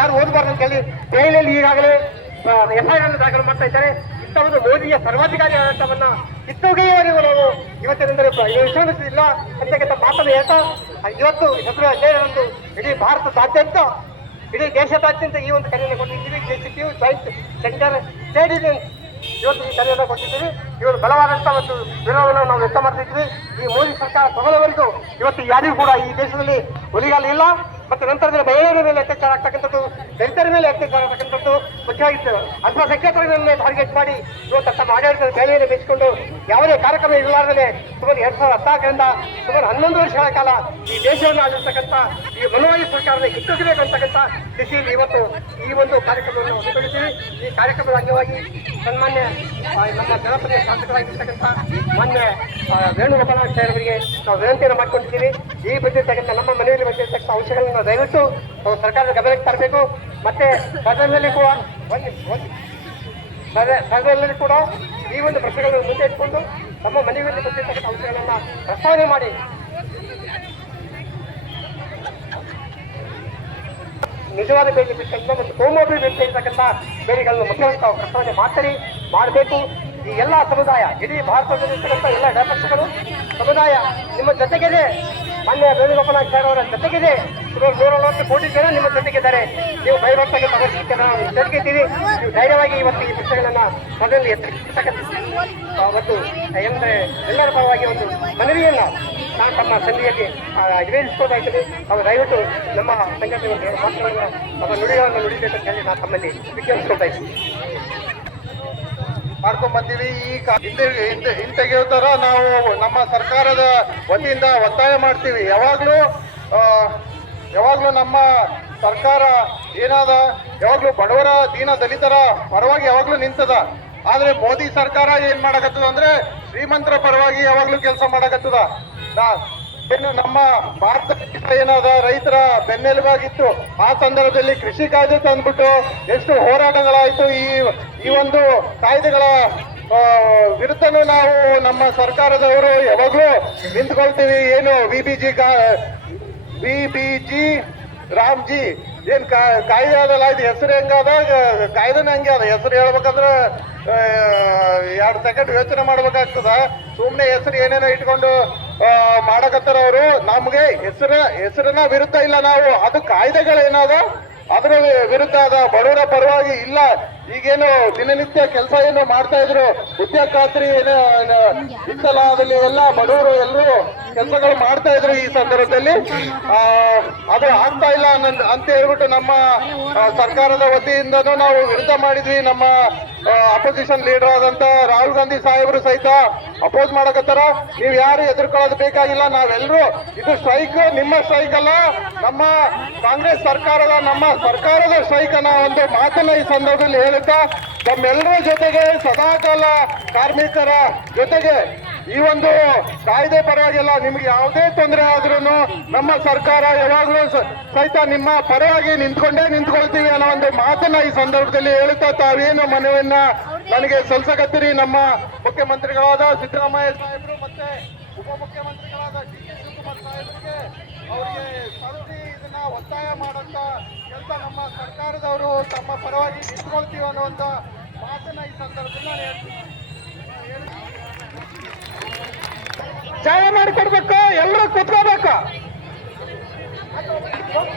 ಯಾರು ಓದಬಾರ್ದು ಅಂತ ಹೇಳಿ ದೆಹಲಿಯಲ್ಲಿ ಈಗಾಗಲೇ FIR ಅನ್ನು ದಾಖಲು ಮಾಡ್ತಾ ಇದ್ದಾರೆ. ಇಂಥವೊಂದು ಮೋದಿಯ ಸರ್ವಾಧಿಕಾರಿ ಆಡಳಿತವನ್ನ ಕಿತ್ತೊಗೆಯುವವರೆಗೂ ನಾವು ಇವತ್ತಿನಿಂದ ವಿಶ್ರಮಿಸುವುದಿಲ್ಲ ಅಂತಕ್ಕಂಥ ಮಾತನ್ನು ಹೇಳ್ತಾ ಇವತ್ತು ಫೆಬ್ರವರಿ 15ರಂದು ಇಡೀ ಭಾರತದಾದ್ಯಂತ ಇಡೀ ದೇಶದಾದ್ಯಂತ ಈ ಒಂದು ಕರೆಯನ್ನು ಕೊಟ್ಟಿದ್ದೀವಿ. JCPU joint centre trade union ಇವತ್ತು ಈ ಕರೆಯನ್ನು ಕೊಟ್ಟಿದ್ದೀವಿ. ಇವರು ಬಲವಾದಂಥ ಒಂದು ವಿರೋಧವನ್ನು ನಾವು ವ್ಯಕ್ತ ಮಾಡ್ತಿದ್ವಿ. ಈ ಮೋದಿ ಸರ್ಕಾರ ತಗೊಳ್ಳೋವರೆಗೂ ಇವತ್ತು ಯಾರಿಗೂ ಕೂಡ ಈ ದೇಶದಲ್ಲಿ ಉಳಿಗಾಲ ಇಲ್ಲ. ಮತ್ತು ನಂತರದಲ್ಲಿ ಮಹಿಳೆಯರ ಮೇಲೆ ಅತ್ಯಾಚಾರ ಆಗ್ತಕ್ಕಂಥದ್ದು, ದಲಿತರ ಮೇಲೆ ಅತ್ಯಾಚಾರ ಆಗ್ತಕ್ಕಂಥದ್ದು ಮುಖ್ಯವಾಗಿತ್ತು. ಅಲ್ಪಸಂಖ್ಯಾತರ ಮೇಲೆ ಟಾರ್ಗೆಟ್ ಮಾಡಿ ಇವತ್ತು ತಮ್ಮ ಆಡಳಿತದ ಬೇಳೆಯನ್ನು ಬೆಚ್ಚಿಕೊಂಡು ಯಾವುದೇ ಕಾರ್ಯಕ್ರಮ ಇರಲಾರದೆ ಸುಮಾರು 2014ರಿಂದ ಸುಮಾರು 11 ವರ್ಷಗಳ ಕಾಲ ಈ ದೇಶವನ್ನು ಆಳಿರ್ತಕ್ಕಂಥ ಈ ಮನೋವಾದಿ ಸರ್ಕಾರದ ಕಿತ್ತೊಗೆಬೇಕು ಅಂತಕ್ಕಂಥ ದಿಶೆಯಲ್ಲಿ ಇವತ್ತು ಈ ಒಂದು ಕಾರ್ಯಕ್ರಮವನ್ನು ಹಮ್ಮಿಕೊಂಡಿದ್ದೀವಿ. ಈ ಕಾರ್ಯಕ್ರಮದ ಅಂಗವಾಗಿ ಸನ್ಮಾನ್ಯ ನಮ್ಮ ಜನಪ್ರಿಯ ಶಾಸಕರಾಗಿರ್ತಕ್ಕಂಥ ಮಾನ್ಯ ವೇಣುಗೋಪಾಲಾಚಾರ್ಯ ಅವರಿಗೆ ನಾವು ವಿನಂತಿಯನ್ನು ಮಾಡಿಕೊಂಡಿದ್ದೀವಿ. ಈ ಬಂದಿರ್ತಕ್ಕಂಥ ನಮ್ಮ ಮನೆಯಲ್ಲಿ ಬಂದಿರತಕ್ಕಂಥ ಅಂಶಗಳನ್ನು ದಯವಿಟ್ಟು ಸರ್ಕಾರದ ಗಮನಕ್ಕೆ ತರಬೇಕು. ಮತ್ತೆ ಸದನದಲ್ಲಿ ಕೂಡ ಈ ಒಂದು ಪ್ರಶ್ನೆಗಳನ್ನು ಮುಂದೆ ಇಟ್ಕೊಂಡು ನಮ್ಮ ಮನೆಯಲ್ಲಿ ಬಂದಿರತಕ್ಕಂಥ ಅಂಶಗಳನ್ನು ಪ್ರಸ್ತಾವನೆ ಮಾಡಿ ನಿಜವಾದ ಬೇಡಿಕೆ ಬಿಟ್ಟಂತ ಮತ್ತು ಕೋಮುವಾದಿ ಇರ್ತಕ್ಕಂಥ ಬೇಡಿಕೆಗಳನ್ನು ಮುಖ್ಯವಾಗಿ ಪ್ರಸ್ತಾವನೆ ಮಾಡಬೇಕು. ಈ ಎಲ್ಲ ಸಮುದಾಯ, ಇಡೀ ಭಾರತದಲ್ಲಿರ್ತಕ್ಕಂಥ ಎಲ್ಲ ಎಡಪಕ್ಷಗಳು ಸಮುದಾಯ ನಿಮ್ಮ ಜೊತೆಗಿದೆ. ಮಾನ್ಯ ವೇಣುಗೋಪಾಲಾಚಾರ್ಯ ಅವರ ಜೊತೆಗಿದೆ. ಸುಮಾರು 140 ಕೋಟಿ ಜನ ನಿಮ್ಮ ಜೊತೆಗಿದ್ದಾರೆ. ನೀವು ಭಯಭಕ್ತಕ್ಕೆ ತಗೋಲಿಕ್ಕೆ ನಾವು ಜೊತೆಗಿದ್ದೀವಿ. ನೀವು ಧೈರ್ಯವಾಗಿ ಇವತ್ತು ಈ ವಿಷಯಗಳನ್ನು ಮೊದಲು ಎತ್ತತಕ್ಕಂಥ ಮತ್ತು ಅಂದರೆ ಎಲ್ಲರ ಪರವಾಗಿ ಒಂದು ಮನವಿಯನ್ನು ನಾನು ತಮ್ಮ ಸಂಧಿಯಲ್ಲಿ ನಿವೇದಿಸ್ಕೋದಾಗ್ತದೆ. ಅವರು ದಯವಿಟ್ಟು ನಮ್ಮ ಸಂಘಟನೆ ಮಾತುಗಳನ್ನು ಅವರ ನುಡಿಗಳನ್ನು ನುಡಿಬೇಕಂತ ಹೇಳಿ ನಾನು ತಮ್ಮಲ್ಲಿ ವಿಜ್ಞಾಪಿಸ್ಕೊಳ್ತಾ ಇದ್ದೀನಿ. ಮಾಡ್ಕೊಂಡ್ಬಂದೀವಿ. ಈಗ ಹಿಂತೆಗೆಯೋ ಥರ ನಾವು ನಮ್ಮ ಸರ್ಕಾರದ ವತಿಯಿಂದ ಒತ್ತಾಯ ಮಾಡ್ತೀವಿ. ಯಾವಾಗಲೂ ನಮ್ಮ ಸರ್ಕಾರ ಯಾವಾಗಲೂ ಬಡವರ ದೀನ ದಲಿತರ ಪರವಾಗಿ ಯಾವಾಗಲೂ ನಿಂತದ. ಆದರೆ ಮೋದಿ ಸರ್ಕಾರ ಏನ್ ಮಾಡಕತ್ತದ ಅಂದ್ರೆ ಶ್ರೀಮಂತರ ಪರವಾಗಿ ಯಾವಾಗಲೂ ಕೆಲಸ ಮಾಡಕತ್ತದ. ಇನ್ನು ನಮ್ಮ ಭಾರತ ದೇಶ ರೈತರ ಬೆನ್ನೆಲುಬಾಗಿತ್ತು. ಆ ಸಂದರ್ಭದಲ್ಲಿ ಕೃಷಿ ಕಾಯ್ದೆ ತಂದ್ಬಿಟ್ಟು ಎಷ್ಟು ಹೋರಾಟಗಳಾಯಿತು. ಈ ಒಂದು ಕಾಯ್ದೆಗಳ ವಿರುದ್ಧನೂ ನಾವು ನಮ್ಮ ಸರ್ಕಾರದವರು ಯಾವಾಗಲೂ ನಿಂತ್ಕೊಳ್ತೀವಿ. ಏನು ವಿಬಿಜಿ ರಾಮ್ಜಿ ಏನ್ ಕಾಯ್ದೆ ಅದಲ್ಲ, ಇದು ಹೆಸರು ಹೆಂಗದ, ಕಾಯ್ದೆನ ಹಂಗೆ ಅದ. ಹೆಸರು ಹೇಳ್ಬೇಕಂದ್ರೆ 2 ಸೆಕೆಂಡ್ ಯೋಚನೆ ಮಾಡ್ಬೇಕಾಗ್ತದ. ಸುಮ್ಮನೆ ಹೆಸರು ಏನೇನೋ ಇಟ್ಕೊಂಡು ಮಾಡಕತ್ತಾರ ಅವರು. ನಮ್ಗೆ ಹೆಸರನ್ನ ವಿರುದ್ಧ ಇಲ್ಲ ನಾವು, ಅದು ಕಾಯ್ದೆಗಳೇನಾದ ಅದರ ವಿರುದ್ಧ ಅದ. ಬಡವರ ಪರವಾಗಿ ಇಲ್ಲ. ಈಗೇನು ದಿನನಿತ್ಯ ಕೆಲಸ ಏನು ಮಾಡ್ತಾ ಇದ್ರು, ಉದ್ಯೋಗ ಖಾತ್ರಿ ಏನು ಇತ್ತಲ್ಲ, ಅದಲ್ಲಿ ಎಲ್ಲ ಬಡವರು ಎಲ್ಲರೂ ಕೆಲಸಗಳು ಮಾಡ್ತಾ ಇದ್ರು. ಈ ಸಂದರ್ಭದಲ್ಲಿ ಅದು ಆಗ್ತಾ ಇಲ್ಲ ಅಂತ ಹೇಳ್ಬಿಟ್ಟು ನಮ್ಮ ಸರ್ಕಾರದ ವತಿಯಿಂದನೂ ನಾವು ವಿರುದ್ಧ ಮಾಡಿದ್ವಿ. ನಮ್ಮ ಅಪೋಸಿಷನ್ ಲೀಡರ್ ಆದಂತ ರಾಹುಲ್ ಗಾಂಧಿ ಸಾಹೇಬರು ಸಹಿತ ಅಪೋಸ್ ಮಾಡಕತ್ತಾರ. ನೀವು ಯಾರು ಹೆದರ್ಕೊಳ್ಳೋದು ಬೇಕಾಗಿಲ್ಲ. ನಾವೆಲ್ಲರೂ ಇದು ಸ್ಟ್ರೈಕ್ ನಿಮ್ಮ ಸ್ಟ್ರೈಕ್ ಅಲ್ಲ, ನಮ್ಮ ಕಾಂಗ್ರೆಸ್ ನಮ್ಮ ಸರ್ಕಾರದ ಸ್ಟ್ರೈಕ್ ಅನ್ನೋ ಒಂದು ಮಾತನ್ನ ಈ ಸಂದರ್ಭದಲ್ಲಿ ಹೇಳುತ್ತಾ, ನಮ್ಮೆಲ್ಲರ ಜೊತೆಗೆ ಸದಾಕಾಲ ಕಾರ್ಮಿಕರ ಜೊತೆಗೆ ಈ ಒಂದು ಕಾಯ್ದೆ ಪರವಾಗಿಲ್ಲ. ನಿಮ್ಗೆ ಯಾವುದೇ ತೊಂದರೆ ಆದ್ರೂ ನಮ್ಮ ಸರ್ಕಾರ ಯಾವಾಗಲೂ ಸಹಿತ ನಿಮ್ಮ ಪರವಾಗಿ ನಿಂತ್ಕೊಳ್ತೀವಿ ಅನ್ನೋ ಒಂದು ಮಾತನ್ನ ಈ ಸಂದರ್ಭದಲ್ಲಿ ಹೇಳುತ್ತಾ, ತಾವೇನು ಮನವಿಯನ್ನ ನನಗೆ ಸಲ್ಲಿಸಕತ್ತೀರಿ ನಮ್ಮ ಮುಖ್ಯಮಂತ್ರಿಗಳಾದ ಸಿದ್ದರಾಮಯ್ಯ ಸಾಹೇಬರು ಮತ್ತೆ ಉಪಮುಖ್ಯಮಂತ್ರಿಗಳಾದ DK ಶಿವಕುಮಾರ್ ಸಾಹೇಬರಿಗೆ ಅವರಿಗೆ ಸರಿಸಿ ಇದನ್ನ ಒತ್ತಾಯ ಮಾಡುವಂತ ಕೆಲಸ ನಮ್ಮ ಸರ್ಕಾರದವರು ತಮ್ಮ ಪರವಾಗಿ ನಿಂತ್ಕೊಳ್ತೀವಿ ಅನ್ನುವಂತ ಮಾತನ್ನ ಈ ಸಂದರ್ಭದಲ್ಲಿ ನಾನು ಹೇಳ್ತೀನಿ. ಜಯ ಮಾಡಿಕೊಡ್ಬೇಕು, ಎಲ್ಲರೂ ಕೂತ್ಕೋಬೇಕು.